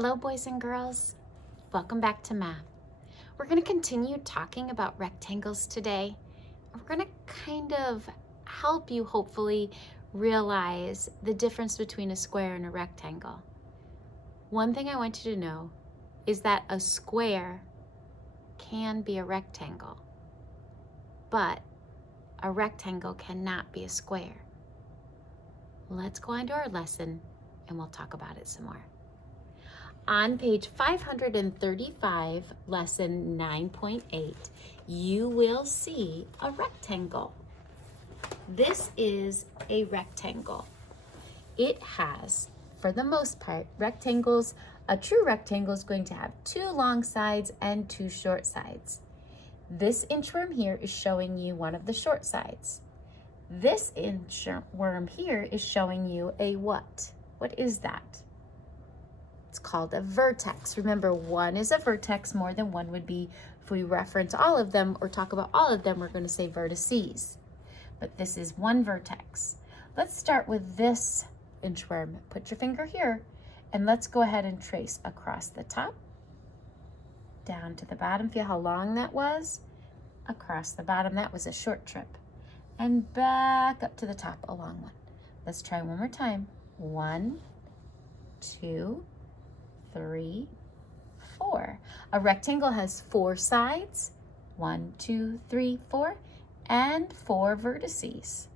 Hello, boys and girls. Welcome back to math. We're going to continue talking about rectangles today. We're going to kind of help you hopefully realize the difference between a square and a rectangle. One thing I want you to know is that a square can be a rectangle, but a rectangle cannot be a square. Let's go on to our lesson and we'll talk about it some more. On page 535, lesson 9.8, you will see a rectangle. This is a rectangle. It has, for the most part, rectangles. A true rectangle is going to have two long sides and two short sides. This inchworm here is showing you one of the short sides. This inchworm here is showing you a what? What is that? It's called a vertex. Remember, one is a vertex, more than one would be. If we reference all of them or talk about all of them, we're going to say vertices. But this is one vertex. Let's start with this inchworm. Put your finger here and let's go ahead and trace across the top, down to the bottom. Feel how long that was? Across the bottom, that was a short trip. And back up to the top, a long one. Let's try one more time. 1, 2, 3, 4. A rectangle has 4 sides, 1, 2, 3, 4, and 4 vertices.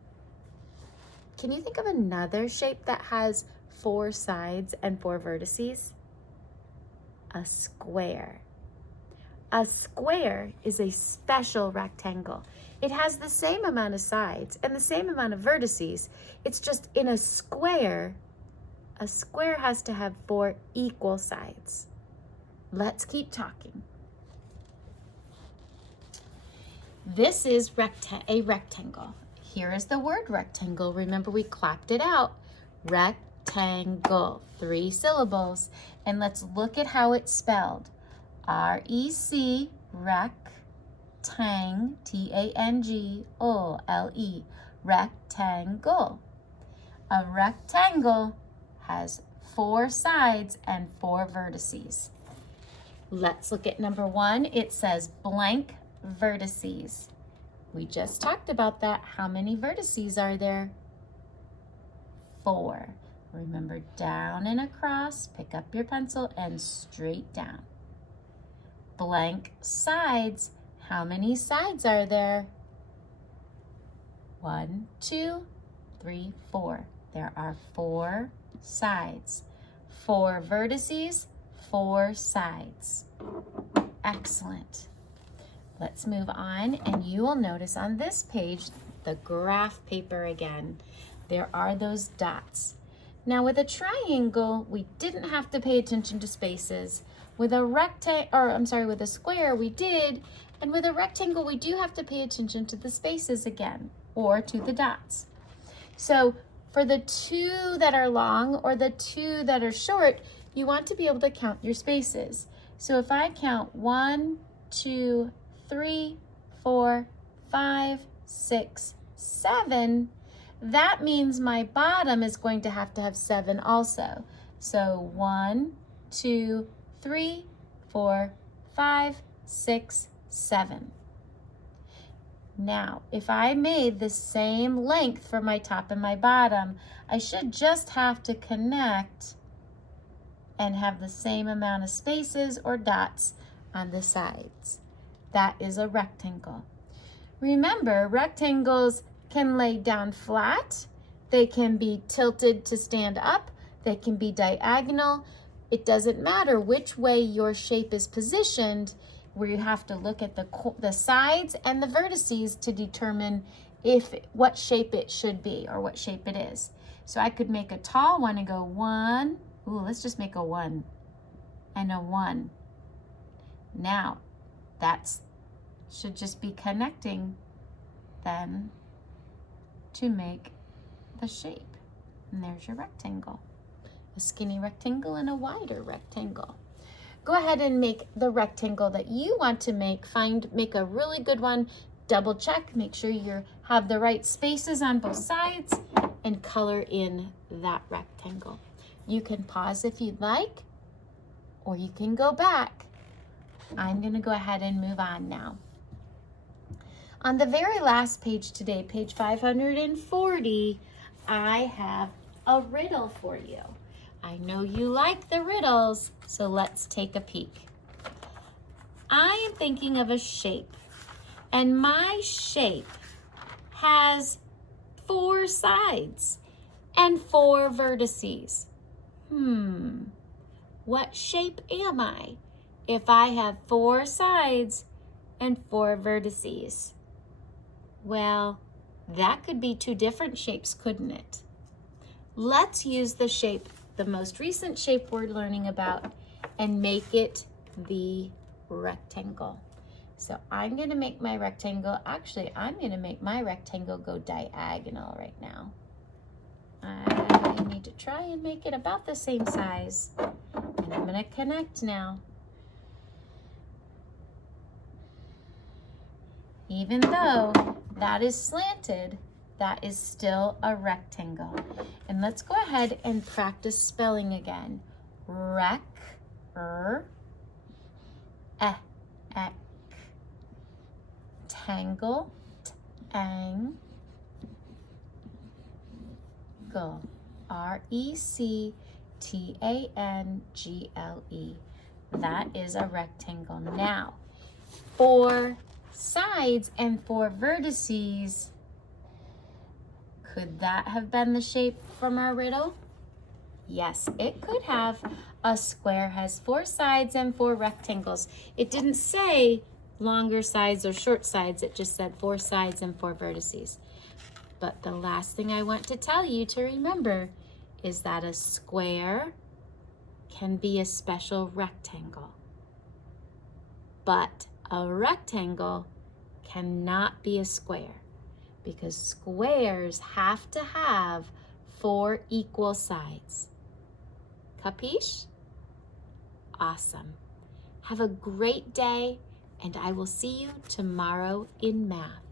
Can you think of another shape that has 4 sides and 4 vertices? A square. A square is a special rectangle. It has the same amount of sides and the same amount of vertices. It's just in a square has to have 4 equal sides. Let's keep talking. This is a rectangle. Here is the word rectangle. Remember, we clapped it out. Rectangle, 3 syllables. And let's look at how it's spelled. R-E-C, rec-tang, T-A-N-G-O-L-E, rectangle. A rectangle has 4 sides and 4 vertices. Let's look at number 1. It says blank vertices. We just talked about that. How many vertices are there? 4. Remember, down and across, pick up your pencil and straight down. Blank sides. How many sides are there? 1, 2, 3, 4. There are 4 sides. 4 vertices, 4 sides. Excellent. Let's move on, and you will notice on this page, the graph paper again. There are those dots. Now with a triangle, we didn't have to pay attention to spaces. With a with a square, we did. And with a rectangle, we do have to pay attention to the spaces again, or to the dots. So for the 2 that are long or the 2 that are short, you want to be able to count your spaces. So if I count 1, 2, 3, 4, 5, 6, 7, that means my bottom is going to have 7 also. So 1, 2, 3, 4, 5, 6, 7. Now, if I made the same length for my top and my bottom, I should just have to connect and have the same amount of spaces or dots on the sides. That is a rectangle. Remember, rectangles can lay down flat. They can be tilted to stand up. They can be diagonal. It doesn't matter which way your shape is positioned, where you have to look at the sides and the vertices to determine what shape it should be or what shape it is. So I could make a tall one and go 1. Ooh, let's just make a 1 and a 1. Now, should just be connecting then to make the shape. And there's your rectangle. A skinny rectangle and a wider rectangle. Go ahead and make the rectangle that you want to make. Make a really good one. Double check, make sure you have the right spaces on both sides, and color in that rectangle. You can pause if you'd like, or you can go back. I'm going to go ahead and move on now. On the very last page today, page 540, I have a riddle for you. I know you like the riddles, so let's take a peek. I am thinking of a shape, and my shape has 4 sides and 4 vertices. What shape am I if I have 4 sides and 4 vertices? Well, that could be 2 different shapes, couldn't it? Let's use the shape, the most recent shape we're learning about, and make it the rectangle. So I'm going to make my rectangle, actually, I'm going to make my rectangle go diagonal right now. I need to try and make it about the same size. And I'm going to connect now. Even though that is slanted, that is still a rectangle. And let's go ahead and practice spelling again. Tangle, tangle, R-E-C-T-A-N-G-L-E. That is a rectangle. Now, 4 sides and 4 vertices. Could that have been the shape from our riddle? Yes, it could have. A square has 4 sides and 4 rectangles. It didn't say longer sides or short sides. It just said 4 sides and 4 vertices. But the last thing I want to tell you to remember is that a square can be a special rectangle. But a rectangle cannot be a square, because squares have to have 4 equal sides. Capiche? Awesome. Have a great day, and I will see you tomorrow in math.